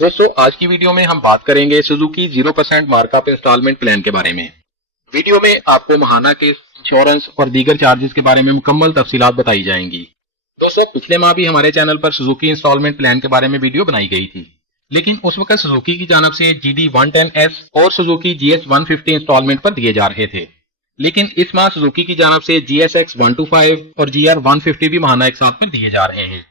दोस्तों आज की वीडियो में हम बात करेंगे सुजुकी 0% मार्कअप इंस्टॉलमेंट प्लान के बारे में। वीडियो में आपको महाना के इंश्योरेंस और दीगर चार्जेस के बारे में मुकम्मल तफसीलात बताई जाएंगी। दोस्तों पिछले माह भी हमारे चैनल पर सुजुकी इंस्टॉलमेंट प्लान के बारे में वीडियो बनाई गई थी, लेकिन उस वक्त सुजुकी की जानब से GD110S और सुजुकी GS150 इंस्टॉलमेंट पर दिए जा रहे थे, लेकिन इस माह सुजुकी की जानब से GSX125 और GR150 भी महाना एक साथ में दिए जा रहे हैं।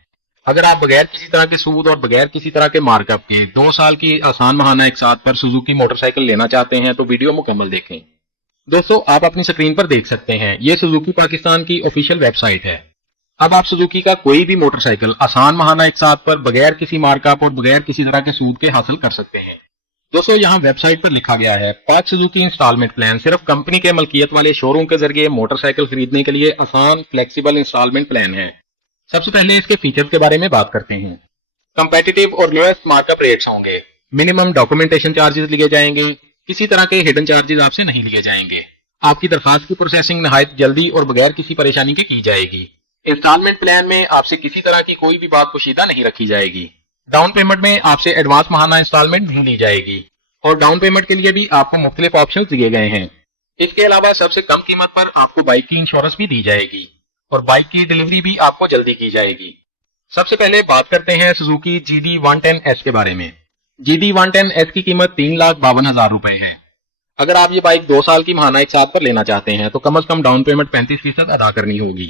अगर आप बगैर किसी तरह के सूद और बगैर किसी तरह के मार्कअप के 2 साल की आसान महाना एक साथ पर सुजुकी मोटरसाइकिल लेना चाहते हैं तो वीडियो मुकम्मल देखें। दोस्तों आप अपनी स्क्रीन पर देख सकते हैं, ये सुजुकी पाकिस्तान की ऑफिशियल वेबसाइट है। अब आप सुजुकी का कोई भी मोटरसाइकिल आसान महाना एक साथ पर बगैर किसी मार्कअप और बगैर किसी तरह के सूद के हासिल कर सकते हैं। दोस्तों यहाँ वेबसाइट पर लिखा गया है, पाक सुजुकी इंस्टॉलमेंट प्लान सिर्फ कंपनी के मलकियत वाले शोरूम के जरिए मोटरसाइकिल खरीदने के लिए आसान फ्लेक्सिबल इंस्टॉलमेंट प्लान है। सबसे पहले इसके फीचर्स के बारे में बात करते हैं। कंपेटिटिव और लोएस्ट मार्कअप रेट्स होंगे। मिनिमम डॉक्यूमेंटेशन चार्जेस लिए जाएंगे। किसी तरह के हिडन चार्जेस आपसे नहीं लिए जाएंगे। आपकी दरखास्त की प्रोसेसिंग नहायत जल्दी और बगैर किसी परेशानी के की जाएगी। इंस्टॉलमेंट प्लान में आपसे किसी तरह की कोई भी बात पोशीदा नहीं रखी जाएगी। डाउन पेमेंट में आपसे एडवांस महाना इंस्टॉलमेंट नहीं ली जाएगी और डाउन पेमेंट के लिए भी आपको मुख्तलिफ ऑप्शन दिए गए हैं। इसके अलावा सबसे कम कीमत पर आपको बाइक की इंश्योरेंस भी दी जाएगी और बाइक की डिलीवरी भी आपको जल्दी की जाएगी। सबसे पहले बात करते हैं सुजुकी GD110S के बारे में। GD110S की कीमत 3,52,000 रुपए है। अगर आप ये बाइक 2 साल की महाना एक साथ पर लेना चाहते हैं तो कम से कम डाउन पेमेंट 35% अदा करनी होगी।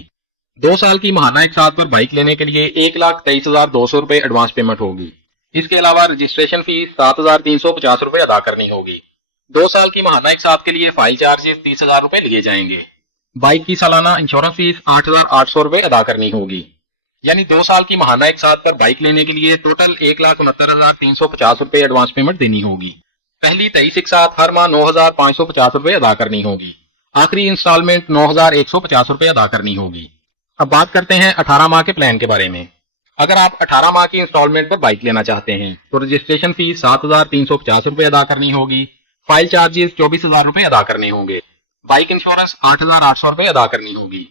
2 साल की महाना एक साथ पर बाइक लेने के लिए 1,23,200 रुपए एडवांस पेमेंट होगी। इसके अलावा रजिस्ट्रेशन फीस 7,350 रुपए अदा करनी होगी। 2 साल की महाना एक साथ के लिए फाइल चार्जेस 30,000 रुपए लिए जाएंगे। बाइक की सालाना इंश्योरेंस फीस 8,800 रुपए अदा करनी होगी। यानी 2 साल की महाना एक साथ पर बाइक लेने के लिए टोटल 1,69,350 रुपए एडवांस पेमेंट देनी होगी। पहली 23 एक साथ हर माह 9,550 रुपए अदा करनी होगी। आखिरी इंस्टॉलमेंट 9,150 रुपए अदा करनी होगी। अब बात करते हैं 18 माह के प्लान के बारे में। अगर आप 18 माह की इंस्टॉलमेंट पर बाइक लेना चाहते हैं तो रजिस्ट्रेशन फीस 7,350 रुपए अदा करनी होगी। फाइल चार्जेस 24,000 रुपए अदा करने होंगे। बाइक इंश्योरेंस 8,800 रुपए अदा करनी होगी।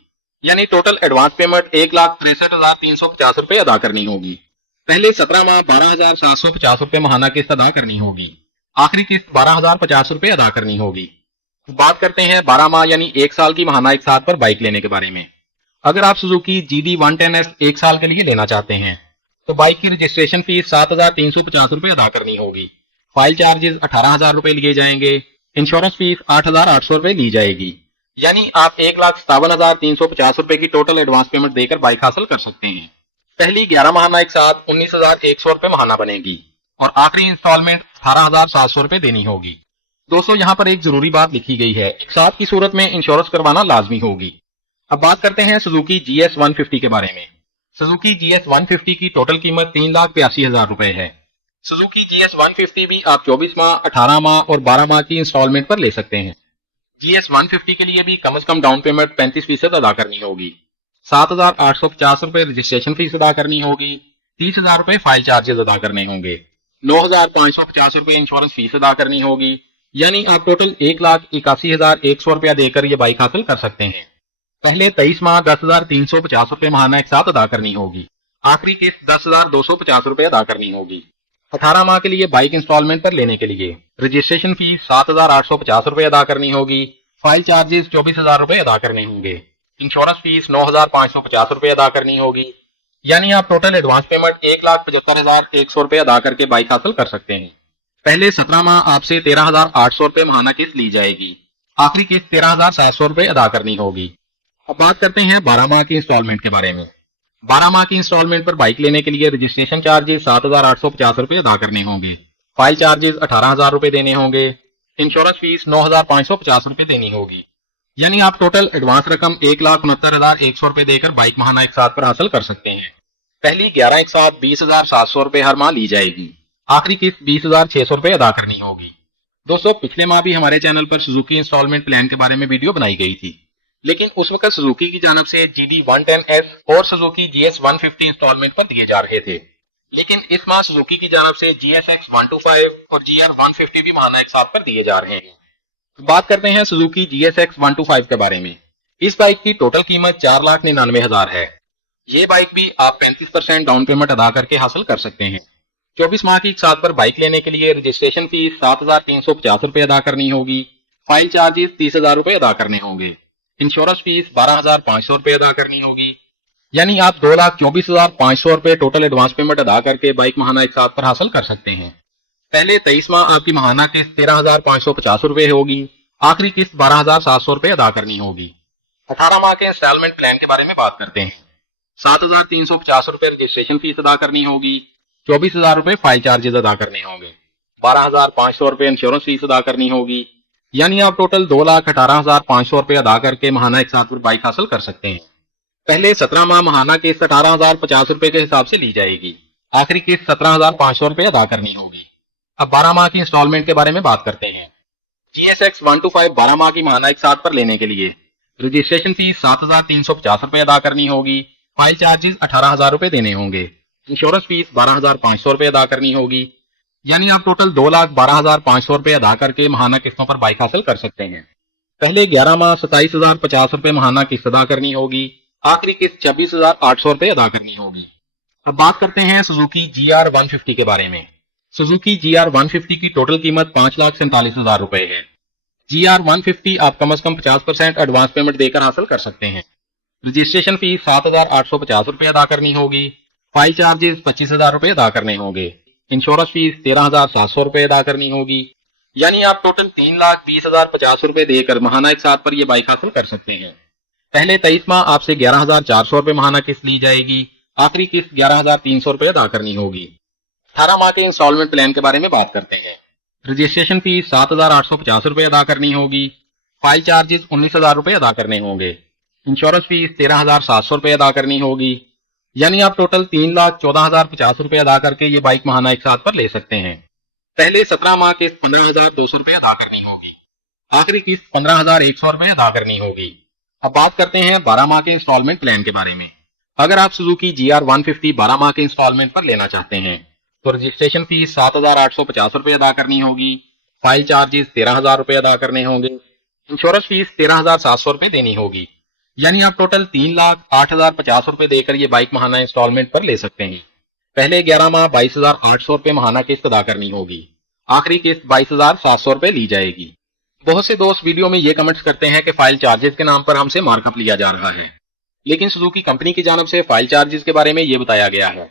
यानी टोटल एडवांस पेमेंट 1,63,350 रुपए अदा करनी होगी। पहले 17 माह 12,750 रुपए महाना किस्त अदा करनी होगी। आखिरी किस्त 12,050 रुपए अदा करनी होगी। बात करते हैं 12 माह यानी 1 साल की महाना एक साथ पर बाइक लेने के बारे में। अगर आप सुजुकी GD110S 1 साल के लिए लेना चाहते हैं तो बाइक की रजिस्ट्रेशन फीस 7,350 रुपए अदा करनी होगी। फाइल चार्जेस 18,000 रुपए लिए जाएंगे। इंश्योरेंस फीस 8,800 रुपए ली जाएगी। यानी आप 1,57,350 रुपए की टोटल एडवांस पेमेंट देकर बाइक हासिल कर सकते हैं। पहली 11 महाना एक साथ 19,100 रुपए महाना बनेगी और आखिरी इंस्टॉलमेंट 18,700 रुपए देनी होगी। दोस्तों यहाँ पर एक जरूरी बात लिखी गई है, एक साथ की सूरत में इंश्योरेंस करवाना लाजमी होगी। अब बात करते हैं सुजुकी GS150 के बारे में। सुजुकी GS150 की टोटल कीमत 3,82,000 रुपए है। सुजुकी GS150 भी आप 24 माह, 18 माह और 12 माह की इंस्टॉलमेंट पर ले सकते हैं। GS150 के लिए भी कम से कम डाउन पेमेंट 35% अदा करनी होगी। 7,850 रुपए रजिस्ट्रेशन फीस अदा करनी होगी। 30,000 रुपए फाइल चार्जेस अदा करने होंगे। 9,550 रुपए इंश्योरेंस फीस अदा करनी होगी। यानी आप टोटल 1,81,100 रुपया देकर ये बाइक हासिल कर सकते हैं। पहले 23 माह 10,350 रुपए महाना एक साथ अदा करनी होगी। आखिरी किस्त 10,250 रुपए अदा करनी होगी। 18 माह के लिए बाइक इंस्टॉलमेंट पर लेने के लिए रजिस्ट्रेशन फीस 7,850 रुपए अदा करनी होगी। फाइल चार्जेस 24,000 रुपए अदा करने होंगे। इंश्योरेंस फीस 9,550 रुपए अदा करनी होगी। यानी आप टोटल एडवांस पेमेंट 1,75,100 रुपए अदा करके बाइक हासिल कर सकते हैं। पहले 17 माह आपसे 13,800 रुपए महाना किस्त ली जाएगी। आखिरी किस्त 13,700 रुपए अदा करनी होगी। अब बात करते हैं 12 माह की इंस्टॉलमेंट के बारे में। 12 माह की इंस्टॉलमेंट पर बाइक लेने के लिए रजिस्ट्रेशन चार्जेस 7,850 रुपए अदा करने होंगे। फाइल चार्जेस 18,000 रुपए देने होंगे। इंश्योरेंस फीस 9,550 रुपए देनी होगी। यानी आप टोटल एडवांस रकम 1,69,100 रुपए देकर बाइक महाना एक साथ पर हासिल कर सकते हैं। पहली 11 एक साथ 20,700 रुपए हर माह ली जाएगी। आखिरी किस्त 20,600 रुपए अदा करनी होगी। दोस्तों पिछले माह भी हमारे चैनल पर सुजुकी इंस्टॉलमेंट प्लान के बारे में वीडियो बनाई गई थी, लेकिन उस वक्त सुजुकी की जानब से GD110S और सुजुकी GS150 इंस्टॉलमेंट पर दिए जा रहे थे, लेकिन इस माह सुजुकी की जानब से GSX125 और GR150 भी महाना एक साथ पर दिए जा रहे हैं। तो बात करते हैं सुजुकी GSX125 के बारे में। इस बाइक की टोटल कीमत 4,99,000 है। ये बाइक भी आप 35% डाउन पेमेंट अदा करके हासिल कर सकते हैं। 24 माह की साथ पर बाइक लेने के लिए रजिस्ट्रेशन फीस 7,350 रुपये अदा करनी होगी। फाइल चार्जेस 30,000 रुपये अदा करने होंगे। इंश्योरेंस फीस 12,500 रुपये अदा करनी होगी। यानी आप 2,24,500 रुपये टोटल एडवांस पेमेंट अदा करके बाइक महाना एक साथ पर हासिल कर सकते हैं। पहले 23 माह आपकी महाना किस्त 13,550 रुपये होगी। आखिरी किस्त 12,700 रुपये अदा करनी होगी। 18 माह के इंस्टॉलमेंट प्लान के बारे में बात करते हैं। 7,350 रुपये रजिस्ट्रेशन फीस अदा करनी होगी। 24,000 रुपये फाइल चार्जेस अदा करने होंगे। 12,500 रुपये इंश्योरेंस फीस अदा करनी होगी। यानी आप टोटल 2,18,500 रुपये अदा करके महाना एक साथ पर बाइक हासिल कर सकते हैं। पहले 17 माह महाना किस्त 18,050 रुपये के हिसाब से ली जाएगी। आखिरी किस्त 17,500 रुपये अदा करनी होगी। अब 12 माह की इंस्टॉलमेंट के बारे में बात करते हैं। GSX 125 12 माह की महाना एक साथ पर लेने के लिए रजिस्ट्रेशन फीस 7,350 रुपये अदा करनी होगी। फाइल चार्जेस 18,000 रुपये देने होंगे। इंश्योरेंस फीस 12,500 रुपये अदा करनी होगी। यानी आप टोटल 2,12,500 रुपये अदा करके महाना किस्तों पर बाइक हासिल कर सकते हैं। पहले 11 माह 27,050 रुपये महाना किस्त अदा करनी होगी। आखिरी किस्त 26,800 रुपये अदा करनी होगी। अब बात करते हैं सुजुकी GR 150 के बारे में। सुजुकी GR 150 की टोटल कीमत 5,47,000 रुपये है। GR 150 आप कम से कम 50% एडवांस पेमेंट देकर हासिल कर सकते हैं। रजिस्ट्रेशन फीस 7,850 रुपये अदा करनी होगी। फाइल चार्जेस 25,000 रुपये अदा करने होंगे। इंश्योरेंस फीस 13,700 रुपये अदा करनी होगी। यानी आप टोटल 3,20,050 रुपये देकर महाना एक साथ पर यह बाइक हासिल कर सकते हैं। पहले 23 माह आपसे 11,400 रुपये महाना किस्त ली जाएगी। आखिरी किस्त 11,300 रुपये अदा करनी होगी। 18 माह के इंस्टॉलमेंट प्लान के बारे में बात करते हैं। रजिस्ट्रेशन फीस 7,850 रुपये अदा करनी होगी। फाइल चार्जेस 19,000 रुपये अदा करने होंगे। इंश्योरेंस फीस 13,700 रुपये अदा करनी होगी। यानी आप टोटल 3,14,050 रुपये अदा करके ये बाइक महाना एक साथ पर ले सकते हैं। पहले 17 माह किस्त 15,200 रुपये अदा करनी होगी। आखिरी किस्त 15,100 रुपये अदा करनी होगी। अब बात करते हैं 12 माह के इंस्टॉलमेंट प्लान के बारे में। अगर आप सुजुकी GR 150 12 माह के इंस्टॉलमेंट पर लेना चाहते हैं तो रजिस्ट्रेशन फीस 7,850 रुपये अदा करनी होगी। फाइल चार्जेस 13,000 रुपये अदा करने होंगे। इंश्योरेंस फीस 13,700 रुपये देनी होगी। यानी आप टोटल 3,08,050 रुपये देकर ये बाइक महाना इंस्टॉलमेंट पर ले सकते हैं। पहले 11 माह 22,800 रुपये महाना किस्त अदा करनी होगी। आखिरी किस्त 22,700 रुपये ली जाएगी। बहुत से दोस्त वीडियो में ये कमेंट्स करते हैं कि फाइल चार्जेस के नाम पर हमसे मार्कअप लिया जा रहा है, लेकिन सुजुकी कंपनी की जानब से फाइल चार्जेस के बारे में ये बताया गया है।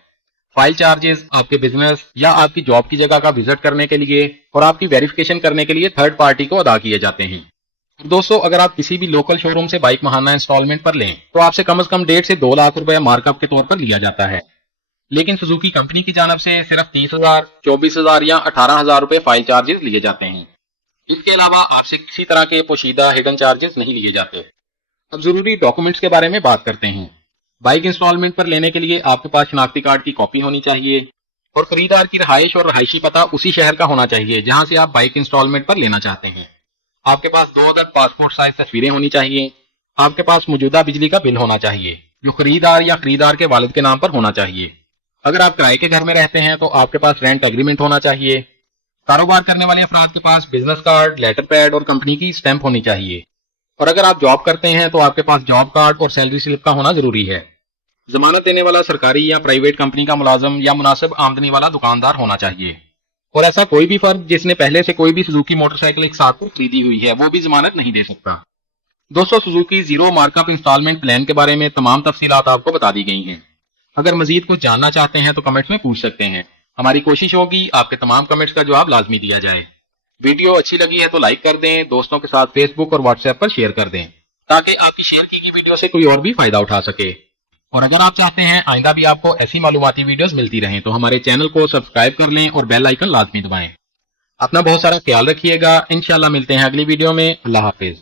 फाइल चार्जेस आपके बिजनेस या आपकी जॉब की जगह का विजिट करने के लिए और आपकी वेरिफिकेशन करने के लिए थर्ड पार्टी को अदा किए जाते हैं। दोस्तों, अगर आप किसी भी लोकल शोरूम से बाइक महाना इंस्टॉलमेंट पर लें तो आपसे कम से कम 1.5 से 2 लाख रुपए मार्कअप के तौर पर लिया जाता है, लेकिन सुजुकी कंपनी की जानब से सिर्फ 30,000, 24,000 या 18,000 रुपए फाइल चार्जेस लिए जाते हैं। इसके अलावा आपसे किसी तरह के पोशीदा हिडन चार्जेस नहीं लिए जाते। अब जरूरी डॉक्यूमेंट्स के बारे में बात करते हैं। बाइक इंस्टॉलमेंट पर लेने के लिए आपके पास शनाख्ती कार्ड की कॉपी होनी चाहिए और खरीदार की रहाइश और रहायशी पता उसी शहर का होना चाहिए जहां से आप बाइक इंस्टॉलमेंट पर लेना चाहते हैं। आपके पास 2 अदद पासपोर्ट साइज तस्वीरें होनी चाहिए। आपके पास मौजूदा बिजली का बिल होना चाहिए जो खरीदार या खरीदार के वालिद के नाम पर होना चाहिए। अगर आप किराए के घर में रहते हैं तो आपके पास रेंट एग्रीमेंट होना चाहिए। कारोबार करने वाले अफराद के पास बिजनेस कार्ड, लेटर पैड और कंपनी की स्टैंप होनी चाहिए। और अगर आप जॉब करते हैं तो आपके पास जॉब कार्ड और सैलरी स्लिप का होना जरूरी है। जमानत देने वाला सरकारी या प्राइवेट कंपनी का मुलाजिम या मुनासिब आमदनी वाला दुकानदार होना चाहिए। और ऐसा कोई भी फर्द जिसने पहले से कोई भी सुजुकी मोटरसाइकिल एक साथ खरीदी हुई है वो भी जमानत नहीं दे सकता। दोस्तों, Suzuki zero markup installment plan के बारे में तमाम तफसीलात आपको बता दी गई हैं। अगर मजीद कुछ जानना चाहते हैं तो कमेंट्स में पूछ सकते हैं। हमारी कोशिश होगी आपके तमाम कमेंट्स का जवाब लाजमी दिया जाए। वीडियो अच्छी लगी है तो लाइक कर दें, दोस्तों के साथ फेसबुक और व्हाट्सएप पर शेयर कर दें ताकि आपकी शेयर की गई वीडियो से कोई और भी फायदा उठा सके। और अगर आप चाहते हैं आइंदा भी आपको ऐसी मालूमाती वीडियोस मिलती रहें तो हमारे चैनल को सब्सक्राइब कर लें और बेल आइकन लाजमी दबाएं। अपना बहुत सारा ख्याल रखिएगा। इंशाल्लाह मिलते हैं अगली वीडियो में। अल्लाह हाफिज।